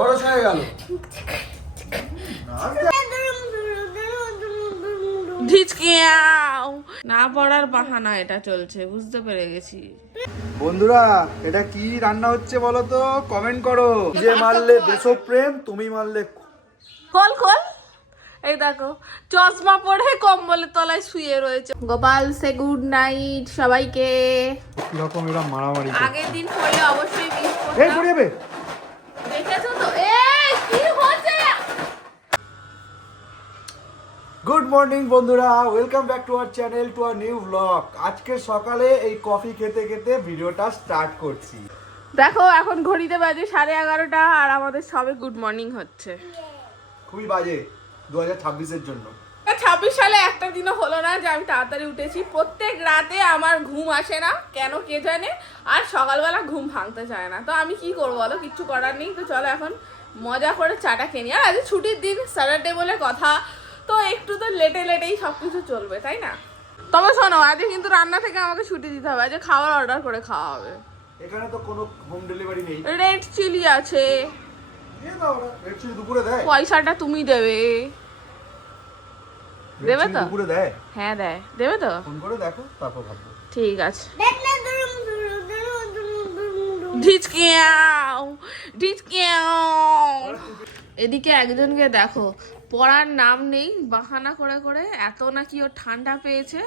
খরচ হয়ে গেল। না পড়ার বাহানা এটা চলছে, বুঝতে পেরে গেছি। বন্ধুরা এটা কি রান্না হচ্ছে বলো তো, কমেন্ট করো। যে মারলে দেশপ্রেম, তুমি মারলে খোল খোল। এই দেখো চশমা পরে কম্বলের তলায় শুয়ে রয়েছে। গোপাল সে গুড নাইট সবাইকে। কিরকম এরা মারামারি আগের দিন পড়লে অবশ্যই মিস এই পড়ে যাবে। দেখেছো তো? এই কি হচ্ছে? গুড মর্নিং বন্ধুরা, welcome back to our channel, to our new blog. আজকে সকালে এই কফি খেতে খেতে ভিডিওটা স্টার্ট করছি। দেখো এখন ঘড়িতে বাজে 11:30 আর আমাদের সবে গুড মর্নিং হচ্ছে। খুবই বাজে 2026-এর জন্য। 26 সালে একটা দিনও হলো না যে আমি তাড়াতাড়ি উঠেছি। প্রত্যেক রাতে আমার ঘুম আসে না, কেন কে জানে, আর সকালবেলা ঘুম ভাঙতে চায় না। তো আমি কি করবো বলো, কিচ্ছু করার নেই। তো চলো এখন মজা করে চাটা খেয়ে নিই। আর আজ ছুটির দিন, স্যাটারডে বলে কথা, তো একটু তো লেটেই সব কিছু চলবে, তাই না? তবে শোনো, আজকে কিন্তু রান্না থেকে আমাকে ছুটি দিতে হবে। আজকে খাবার অর্ডার করে খাওয়া হবে। এখানে তো কোনো হোম ডেলিভারি নেই। রেড চিলি আছে, দিয়ে দাও ওরা। রেড চিলি দুপুরে দেয়? পয়সাটা তুমি দেবে। দেবে তো? দুপুরে দেয়? হ্যাঁ দেয়, দেবে তো? ফোন করে দেখো, তারপর ভাববো। ঠিক আছে। এদিকে একজনকে দেখো, পড়ার নাম নেই, বাহানা করে করে এত নাকি ওর ঠান্ডা পেয়েছে,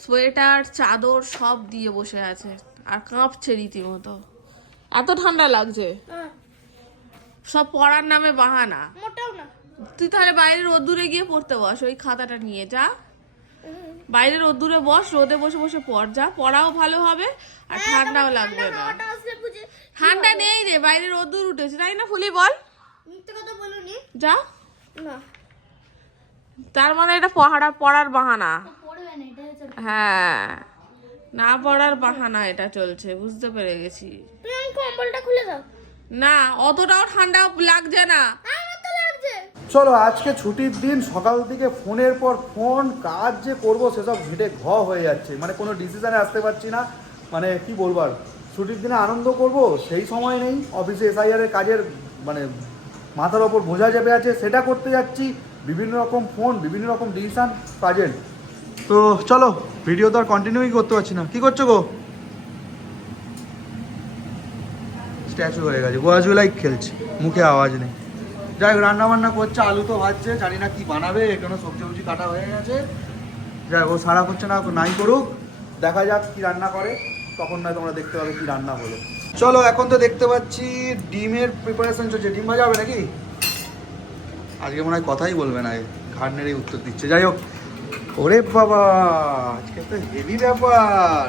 সোয়েটার চাদর সব দিয়ে বসে আছে আর কাঁপছে রীতিমতো, এত ঠান্ডা লাগছে। সব পড়ার নামে বাহানা। তুই তাহলে বাইরে রোদ্দুরে গিয়ে পড়তে বস, ওই খাতাটা নিয়ে যা, বাইরে রোদ্দুরে বস, রোদে বসে বসে পড়, যা, পড়াও ভালো হবে আর ঠান্ডাও লাগবে না। ঠান্ডা নেই রে, বাইরে রোদ্দুর উঠেছে, তাই না ফুলি? বল, যা। তার মানে এটা পড়ার বাহানা। হ্যাঁ, না পড়ার বাহানা এটা চলছে, বুঝতে পেরে গেছি। কম্বলটা খুলে দাও না, অতটাও ঠান্ডা লাগছে না। চলো, আজকে ছুটির দিন, সকাল থেকে ফোনের পর ফোন, কাজ যে করবো সেসব ঘেটে হয়ে যাচ্ছে। মানে কোনো ডিসিশনে আসতে পারছি না। মানে কি বলবো, আর ছুটির দিনে আনন্দ করব সেই সময় নেই। অফিসে এসআইআর এর কাজের মানে মাথার ওপর বোঝা চেপে আছে, সেটা করতে যাচ্ছি। বিভিন্ন রকম ফোন, বিভিন্ন রকম ডিসিশন, কাজের। তো চলো, ভিডিও তো আর কন্টিনিউই করতে পারছি না। কি করছো গো? স্ট্যাচু হয়ে গেছে, গোয়াজুলাই খেলছে, মুখে আওয়াজ নেই। যাই হোক, রান্না বান্না করছে, আলু তো ভাজছে, জানি না কি বানাবে, এখানে সবজি কাটা হয়ে গেছে। যাই হোক, ও সারা করছে না, নাই করুক, দেখা যাক কি রান্না করে, তখন নয় তোমরা দেখতে পাবে কি রান্না হলো। চলো, এখন তো দেখতে পাচ্ছি ডিমের প্রিপারেশন চলছে। ডিম ভাজা হবে নাকি? আজকে মনে হয় কথাই বলবে না, ঘাড় নেড়েই উত্তর দিচ্ছে। যাই হোক, ওরে বাবা, আজকে তো হেভি ব্যাপার।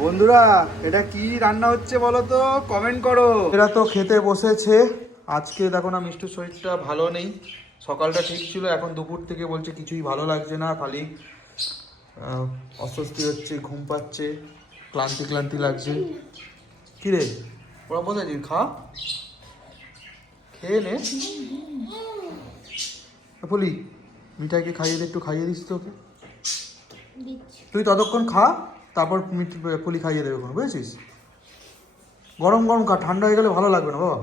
বন্ধুরা এটা কি রান্না হচ্ছে বলো তো, কমেন্ট করো। এরা তো খেতে বসেছে। আজকে দেখো না, মিষ্টির শরীরটা ভালো নেই। সকালটা ঠিক ছিল, এখন দুপুর থেকে বলছে কিছুই ভালো লাগছে না, খালি অস্বস্তি হচ্ছে, ঘুম পাচ্ছে, ক্লান্তি লাগছে। কি রে, ওরা বসেছি, খেয়ে নে। বলি মিঠাইকে খাইয়ে দে, একটু খাইয়ে দিস তো ওকে। তুই ততক্ষণ খা, তারপর পুলি খাইয়ে দেবে কোনো, বুঝেছিস? গরম গরম খা, ঠান্ডা হয়ে গেলে ভালো লাগবে না বাবা।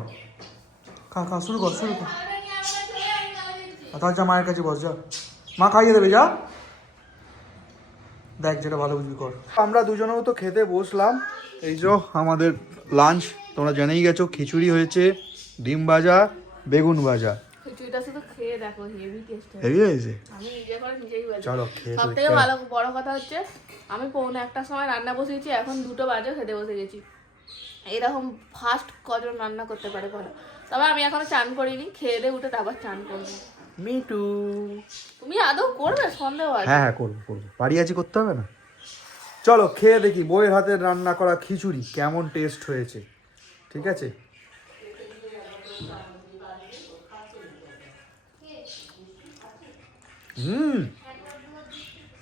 খা শুরু কর। তাহলে যা, মায়ের কাছে বস, যা, মা খাইয়ে দেবে, যা, দেখ যেটা ভালো বুঝবি কর। আমরা দুজনেও তো খেতে বসলাম। এই যে আমাদের লাঞ্চ, তোমরা জেনেই গেছো, খিচুড়ি হয়েছে, ডিম ভাজা, বেগুন ভাজা। খিচুড়িটা শুধু খেয়ে দেখো, হেভি টেস্ট হেভি হয়েছে। আমি নিজে করে নিজেই বলছি। চলো খেয়ে। সবথেকে ভালো বড় কথা হচ্ছে, আমি 1:45 সময় রান্না বসিয়েছি, এখন 2 বাজে খেতে বসে গেছি। এরকম ফাস্ট কজন রান্না করতে পারে বলো? তবে আমি এখনো চান করিনি, খেয়ে দিয়ে উঠে তারপর চান করবো। মিটু, তুমি আদৌ করবে? সন্দেহ আছে। হ্যাঁ করবো, বাড়ি আছি, করতে হবে না। চলো খেয়ে দেখি বউয়ের হাতের রান্না করা খিচুড়ি কেমন টেস্ট হয়েছে। ঠিক আছে,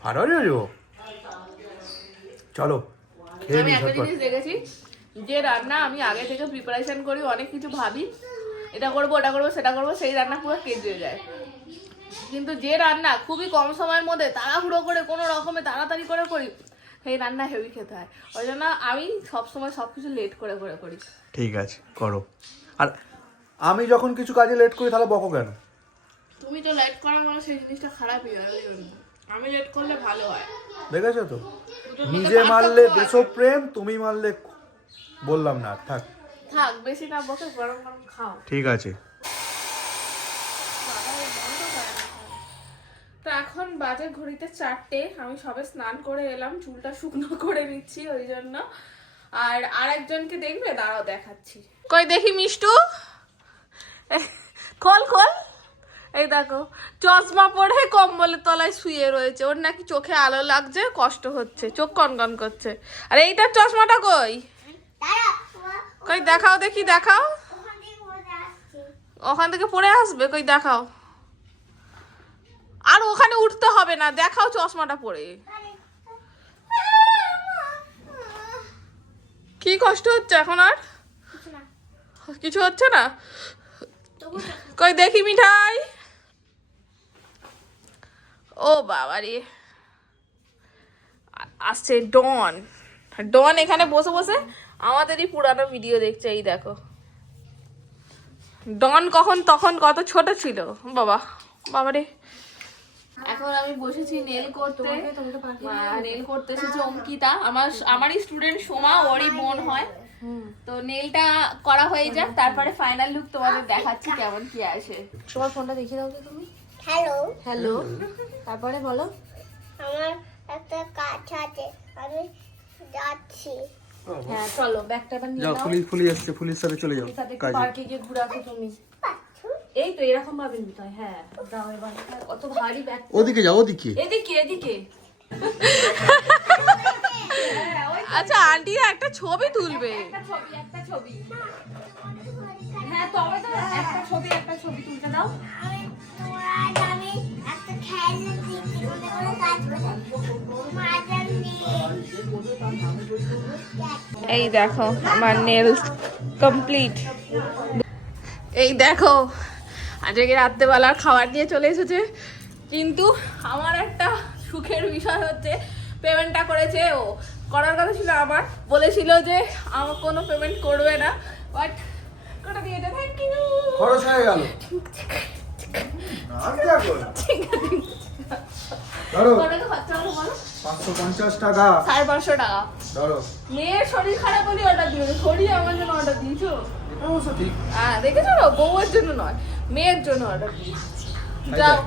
ভালো। চলো খেয়ে আমি নিই। একটা জিনিস দেখেছি, যে রান্না আমি আগে থেকে প্রিপারেশন করি, অনেক কিছু ভাবি, এটা করবো ওটা করবো সেটা করবো, সেই রান্না পুরো কেটে যায়। কিন্তু যে রান্না খুবই কম সময়ের মধ্যে তাড়াহুড়ো করে কোনো রকমে তাড়াতাড়ি করে করি, সেই রান্না হেভি খেতে হয়। ওই জন্য আমি সবসময় সবকিছু লেট করে করি। ঠিক আছে, করো। আর আমি যখন কিছু কাজে লেট করি তাহলে বকো কেন? তুমি তো লেট করা মানে সেই জিনিসটা খারাপই হয়, ওই জন্য। আমি লেট করলে ভালো হয়। দেখেছো তো, দুটোর মধ্যে নিজে পার্থক্য মারলে আছে। দেশপ্রেম, তুমি মারলে বললাম না, থাক। থাক, বেশি না বকে গরম গরম খাও। ঠিক আছে। তো এখন বাজে ঘড়িতে 4টে, আমি সবে স্নান করে এলাম, চুলটা শুকনো করে নিচ্ছি ওই জন্য। আর আরেকজনকে দেখবে, দাঁড়াও দেখাচ্ছি। কই দেখি মিষ্টু, খোল খোল। এই দেখো, চশমা পরে কম্বলের তলায় শুয়ে রয়েছে, ওর নাকি চোখে আলো লাগছে, কষ্ট হচ্ছে, চোখ কনকন করছে। আর এইটার চশমাটা কই? কই দেখাও দেখি, দেখাও। ওখান থেকে পড়ে আসবে, কই দেখাও। আর ওখানে উঠতে হবে না, দেখাও চশমাটা পরে। কি কষ্ট হচ্ছে এখন? আর কিছু হচ্ছে না? কই দেখি মিঠাই। ও বাবা রে, আসছে ডন। ডন এখানে বসে বসে আমাদেরই পুরানো ভিডিও দেখছে। এই দেখো, ডন কখন তখন কত ছোট ছিল, বাবা বাবারে। এখন আমি বসেছি নেল করতে। নেল করতে এসেছে অঙ্কিতা, আমারই স্টুডেন্ট সোমা, ওরই বোন হয়। তো নেলটা করা হয়ে যাক, তারপরে ফাইনাল লুক তোমাদের দেখাচ্ছি কেমন কি আসে। তোমার ফোনটা দেখিয়ে দাও তো তুমি। হ্যালো, হ্যালো, তারপরে বলো। আমার একটা কাজ আছে, আমি যাচ্ছি। হ্যাঁ চলো, ব্যাগটা এবার নিয়ে যাও, নাও। ফুলি আসছে, ফুলির সাথে চলে যাও সাথে একটু কাজে। পার্কে গিয়ে ঘুরে আসো তুমি। এই তো এরকম ভাবে নিতে হয়। হ্যাঁ দাও এবার, অত ভারী ব্যাগ। ওদিকে যাও, ওদিকে। এদিকে এদিকে। আচ্ছা, আন্টি একটা ছবি তুলবে। একটা ছবি। হ্যাঁ তবে তো একটা ছবি তুলতে দাও। আমি একটা খেলনা দিচ্ছি, কোনো কাজ করে মাঝে এই দেখো আমার নেলস কমপ্লিট। এই দেখো, আজকে রাত্রেবেলার খাবার নিয়ে চলে এসেছে। কিন্তু আমার একটা সুখের বিষয় হচ্ছে, পেমেন্টটা করেছে ও। করার কথা ছিল আমার, বলেছিল যে আমার কোনো পেমেন্ট করবে না, বাট করে দিয়েছে। Thank you. খরচ হয়ে গেল। ধরো কত খরচা হলো বলো? 550 টাকা। 550 টাকা। ধরো। মেয়ের শরীর খারাপ বলে অর্ডার দিয়েছো, শরীর আমার জন্য অর্ডার দিয়েছো। অবশ্য ঠিক। হ্যাঁ দেখেছো না, বউয়ের জন্য নয়, মেয়ের জন্য অর্ডার দিয়েছি। যাও।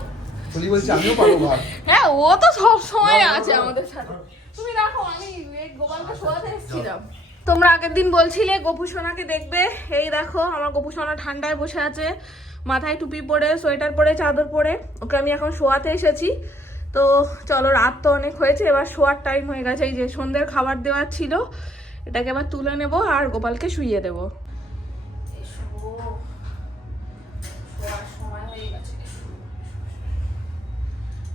ফুলি বলছে আমিও পারবো ভাত। হ্যাঁ, ও তো সব সময় আছে আমাদের সাথে। তুমি দেখো, আমি এই গোপালকে শোয়াতে এসেছিলাম। তোমরা আগের দিন বলছিলে গোপু সোনাকে দেখবে। এই দেখো, আমার গোপু সোনা ঠান্ডায় বসে আছে, মাথায় টুপি পরে, সোয়েটার পরে, চাদর পরে। ওকে আমি এখন শোয়াতে এসেছি। তো চলো, রাত তো অনেক হয়েছে, এবার শোয়ার টাইম হয়ে গেছে। এই যে সন্ধ্যের খাবার দেওয়ার ছিল, এটাকে এবার তুলে নেব আর গোপালকে শুইয়ে দেবো।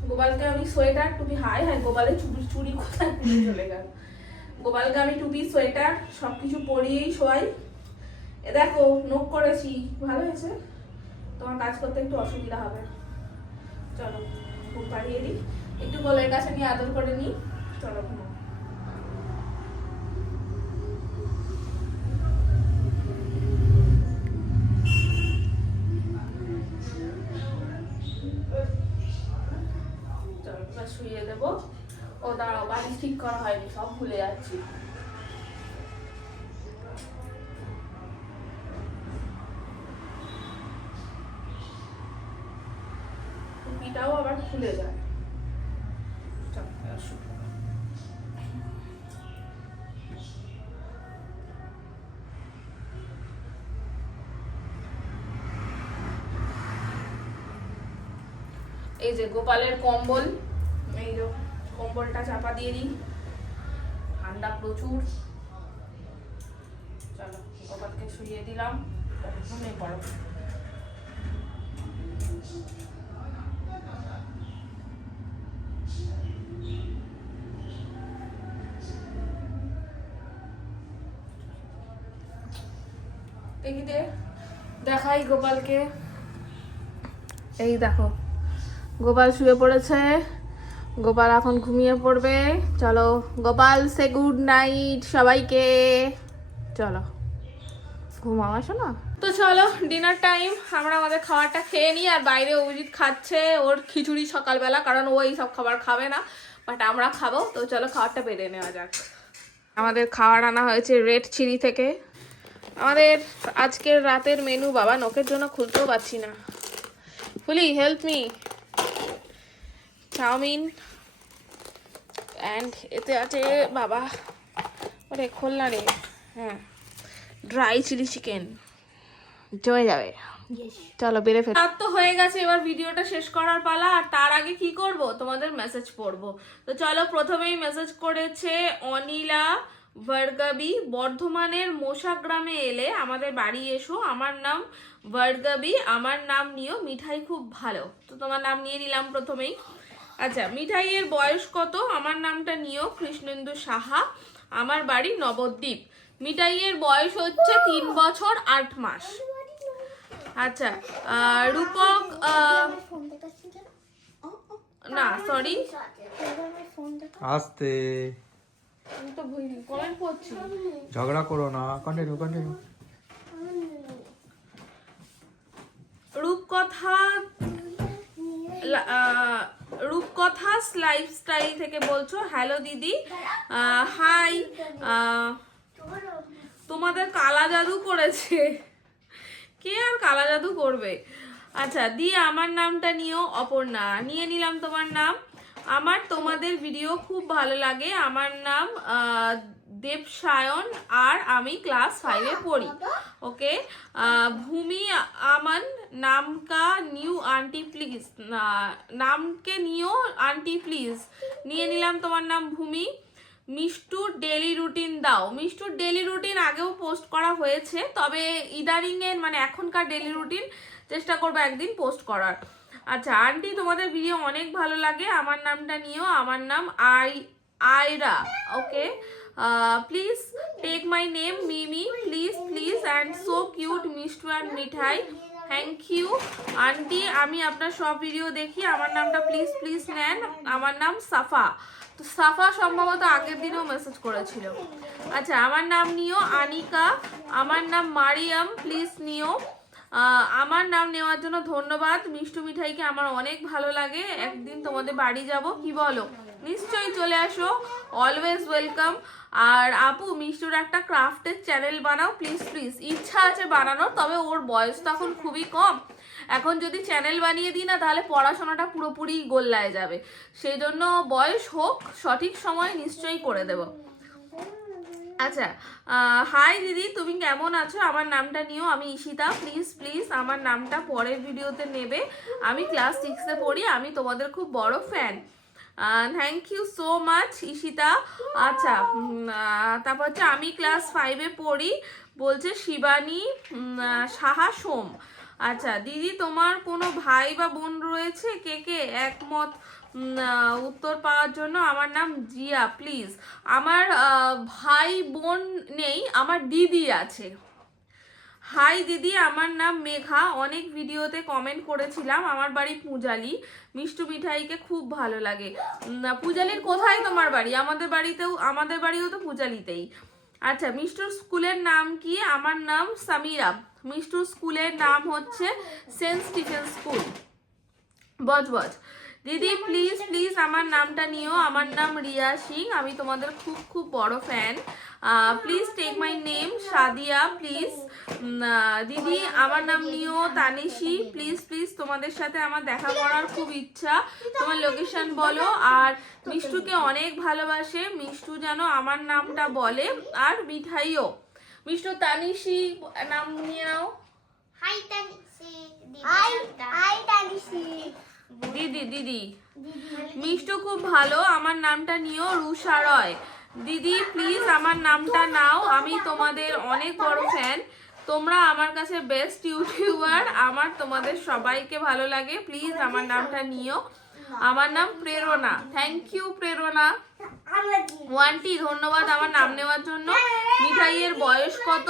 গোপালকে আমি সোয়েটার টুপি, হাই হাই গোপালের চুড়ি কোথায় খুলে চলে গেল। গোপালকে আমি টুপি সোয়েটার সবকিছু পরিয়েই শোয়াই। এ দেখো, নোক করেছি, ভালো হয়েছে। তোমার কাজ করতে একটু অসুবিধা হবে। চলো ঘুম পাড়িয়ে দিই, একটু গোলের কাছে নিয়ে আদর করে নিই। চলো ঘুমো। শুয়ে দেবো। ও দাঁড়াও, বাড়ি ঠিক করা হয়নি, সব ভুলে যাচ্ছি। টুপিটাও আবার খুলে যায়। এই যে গোপালের কম্বল, এই যে কম্বলটা চাপা দিয়ে দিই, ঠান্ডা প্রচুর। চলো গোপালকে শুইয়ে দিলাম, ঘুমিয়ে পড়ো। দেখি দেখাই গোপালকে। এই দেখো, গোপাল শুয়ে পড়েছে, গোপাল এখন ঘুমিয়ে পড়বে। চলো গোপাল সে গুড নাইট সবাইকে। চলো ঘুমাও, আসো না। তো চলো ডিনার টাইম, আমরা আমাদের খাবারটা খেয়ে নিই। আর বাইরে অভিজিৎ খাচ্ছে ওর খিচুড়ি সকালবেলা, কারণ ও এই সব খাবার খাবে না, বাট আমরা খাবো। তো চলো খাবারটা বেড়ে নেওয়া যাক। আমাদের খাবার আনা হয়েছে রেড চিলি থেকে। আমাদের আজকের রাতের মেনু, বাবা নখের জন্য খুলতেও পারছি না, ফুলি হেল্প মি। চাউমিন অ্যান্ড এতে আছে বাবা, ওরে খোলনা রে, হ্যাঁ, ড্রাই চিলি চিকেন জমে যাবে। চলো বেড়ে ফেল। রাত তো হয়ে গেছে, এবার ভিডিওটা শেষ করার পালা। আর তার আগে কি করব, তোমাদের মেসেজ পড়বো। তো চলো, প্রথমেই মেসেজ করেছে অনিলা ভার্গাবি। বর্ধমানের মোশা গ্রামে এলে আমাদের বাড়ি এসো, আমার নাম ভার্গাবি, আমার নাম নিও, মিঠাই খুব ভালো। তো তোমার নাম নিয়ে নিলাম প্রথমেই। আচ্ছা, মিঠাইয়ের বয়স কত? আমার নামটা নিও, কৃষ্ণেন্দু সাহা, আমার বাড়ি নবদ্বীপ। মিঠাইয়ের বয়স হচ্ছে 3 বছর 8 মাস। আচ্ছা, রূপক, না সরি, আস্তে, আমি তো কমেন্ট করছি। ঝগড়া করো না, কন্টিনিউ কন্টিনিউ। রূপকথা লাইফস্টাইল থেকে বলছো, হ্যালো দিদি, হাই, তোমাদের কালা জাদু করেছে। কে আর কালা জাদু করবে? আচ্ছা, দিয়ে আমার নামটা নিও, অপর্ণা, নিয়ে নিলাম তোমার নাম। আমার তোমাদের ভিডিও খুব ভালো লাগে, আমার নাম দেবসায়ন, আর আমি ক্লাস 5-এ পড়ি। ওকে, ভূমি আমান, নামকা নিউ আন্টি প্লিজ, নামকে নিও আন্টি প্লিজ, নিয়ে নিলাম তোমার নাম ভূমি। মিষ্টুর ডেলি রুটিন দাও। মিষ্টুর ডেলি রুটিন আগেও পোস্ট করা হয়েছে, তবে ইদারিং এর মানে এখনকার ডেলি রুটিন চেষ্টা করবো একদিন পোস্ট করার। আচ্ছা, আন্টি তোমাদের ভিডিও অনেক ভালো লাগে, আমার নামটা নিও, আমার নাম Ayra. Okay, please take my name Mimi, please please, and so cute Mishtu and Mithai, thank you aunty, আমি আপনার সব ভিডিও দেখি, আমার নামটা প্লিজ প্লিজ নেন, আমার নাম সাফা। তো সাফা সম্ভবত আগের দিনেও মেসেজ করেছিল। আচ্ছা, আমার নাম নিও আনিকা, আমার নাম মারিয়াম, প্লিজ নিও। আমার নাম নেওয়ার জন্য ধন্যবাদ। মিষ্টু মিঠাইকে আমার অনেক ভালো লাগে, একদিন তোমাদের বাড়ি যাব, কি বলো? নিশ্চয়ই চলে আসো, অলওয়েজ ওয়েলকাম। আর আপু, মিষ্টুর একটা ক্রাফটের চ্যানেল বানাও প্লিজ প্লিজ। ইচ্ছা আছে বানানোর, তবে ওর বয়স তো এখন খুবই কম, এখন যদি চ্যানেল বানিয়ে দিই না তাহলে পড়াশোনাটা পুরোপুরি গোল্লায় যাবে, সেই জন্য বয়স হোক, সঠিক সময় নিশ্চয়ই করে দেব। আচ্ছা, হাই দিদি, তুমি কেমন আছো? আমার নামটা নিও, আমি ঈশিতা, প্লিজ প্লিজ আমার নামটা পরের ভিডিওতে নেবে, আমি ক্লাস 6-এ পড়ি, আমি তোমাদের খুব বড় fan. Thank you so much Ishita. আচ্ছা, তারপর হচ্ছে আমি ক্লাস 5-এ পড়ি, বলছে শিবানী সাহা সোম। আচ্ছা দিদি, তোমার কোনো ভাই বা বোন রয়েছে? কে কে একমত উত্তর পাওয়ার জন্য। আমার নাম জিয়া, প্লিজ। আমার ভাই বোন নেই, আমার দিদি আছে। হাই দিদি, আমার নাম মেঘা, অনেক ভিডিওতে কমেন্ট করেছিলাম, আমার বাড়ি পূজালি, মিষ্টু মিঠাইকে খুব ভালো লাগে। পূজালির কোথায় তোমার বাড়ি? আমাদের বাড়িও তো পূজালিতেই। আচ্ছা, মিষ্টুর স্কুলের নাম কি? আমার নাম সামিরা, মিষ্টুর স্কুলের নাম হচ্ছে সেন্ট স্টিফেন স্কুল, বজবজ। দিদি প্লিজ প্লিজ আমার নামটা নিও, আমার নাম রিয়া সিং, আমি তোমাদের খুব খুব বড় fan, please take my name Sadia, please. দিদি আমার নাম নিও তানিশি, প্লিজ প্লিজ, তোমাদের সাথে আমার দেখা করার খুব ইচ্ছা, তোমার লোকেশন বলো। আর মিষ্টুকে অনেক ভালোবাসে, মিষ্টু যেন আমার নামটা বলে, আর মিঠাইও। মিষ্টু তানিশি নাম নিয়ে নাও। হাই তানিশি, হাই তানিশি, দিদি দিদি মিষ্টু খুব ভালো, আমার নামটা নিও, রুষা রয়। দিদি প্লিজ আমার নামটা নাও, আমি তোমাদের অনেক বড় ফ্যান, তোমরা আমার কাছে বেস্ট ইউটিউবার, আমার তোমাদের সবাইকে ভালো লাগে, প্লিজ আমার নামটা নিও। আমার নাম প্রেরণা, থ্যাংক ইউ প্রেরণা। ওয়ান্টি, ধন্যবাদ আমার নাম নেওয়ার জন্য। মিঠাইয়ের বয়স কত?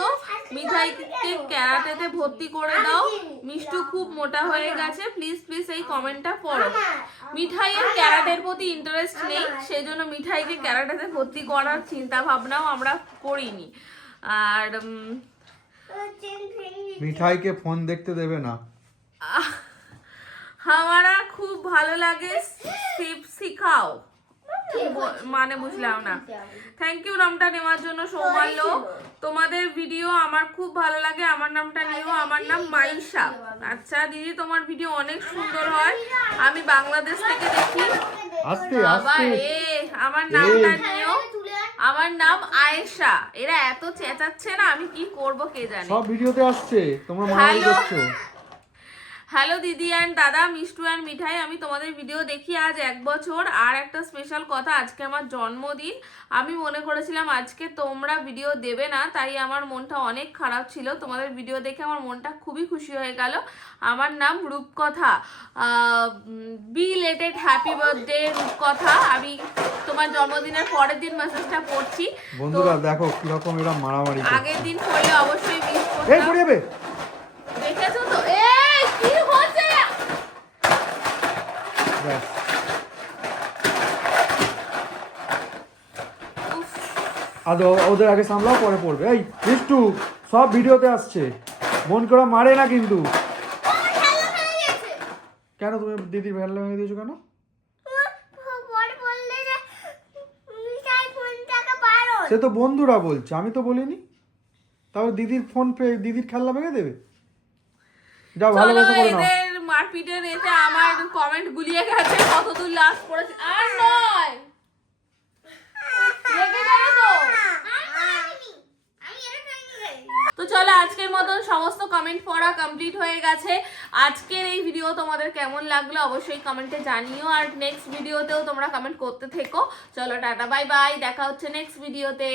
মিঠাইকে ক্যারাটেতে ভর্তি করে দাও, মিষ্টু খুব মোটা হয়ে গেছে, প্লিজ প্লিজ এই কমেন্টটা পড়ো। মিঠাইয়ের ক্যারাটের প্রতি ইন্টারেস্ট নেই, সেই জন্য মিঠাইকে ক্যারাটেতে ভর্তি করার চিন্তা ভাবনাও আমরা করিনি। আর মিঠাইকে ফোন দেখতে দেবে না। हमारा खूब ভালো লাগে সিপ শিখাও মানে বুঝলাম না। থ্যাংক ইউ নামটা নেওয়ার জন্য সৌমাল্য। তোমাদের ভিডিও আমার খুব ভালো লাগে, আমার নামটা নিও, আমার নাম মাইশা। আচ্ছা দিদি তোমার ভিডিও অনেক সুন্দর হয়, আমি বাংলাদেশ থেকে দেখি। আস্তে বাবা আস্তে রে আমার নামটা নিও, আমার নাম আয়েশা। এরা এত চেঁচাচ্ছে না, আমি কি করব কে জানে। সব ভিডিওতে আসছে, তোমরা মারামারি হ্যালো। করছো। হ্যালো দিদি অ্যান্ড দাদা, মিষ্টু অ্যান্ড মিঠাই, আমি তোমাদের ভিডিও দেখি আজ 1 বছর। আর একটা স্পেশাল কথা, আজকে আমার জন্মদিন। আমি মনে করেছিলাম আজকে তোমরা ভিডিও দেবে না, তাই আমার মনটা অনেক খারাপ ছিল। তোমাদের ভিডিও দেখে আমার মনটা খুবই খুশি হয়ে গেল। আমার নাম রূপকথা। বি লেটেড হ্যাপি বার্থডে রূপকথা। আমি তোমার জন্মদিনের পরের দিন মেসেজটা পড়ছি। বন্ধুরা দেখো কিরকম এরা মারামারি করছে। আগের দিন পড়লে অবশ্যই মিস এই করতাম। পড়ে যাবে। দেখেছো তো? এই কি হচ্ছে? ব্যাস। উফ, আর ওদের আগে সামলাও, পরে পড়বে। এই মিষ্টু, সব ভিডিওতে আসছে, মন করে মারে না কিন্তু। কেন তুমি দিদির ভ্যানলা ভেঙে দিয়েছো কেন? সে তো বন্ধুরা বলছে, আমি তো বলিনি। তাহলে দিদির ফোন পে দিদির খেলনা ভেঙে দেবে? যাও চলো ভালোবাসা করে নাও। এদের মারপিটের এতে আমার কমেন্ট গুলিয়ে গেছে, কতদূর লাস্ট পড়েছে। আর নয়, রেগে যাবে তো। তো চলো আজকের মতন সমস্ত কমেন্ট পড়া কমপ্লিট হয়ে গেছে। আজকের এই ভিডিও তোমাদের কেমন লাগলো অবশ্যই কমেন্টে জানিও, আর নেক্সট ভিডিওতেও তোমরা কমেন্ট করতে থেকো। চলো টাটা বাই বাই, দেখা হচ্ছে নেক্সট ভিডিওতে।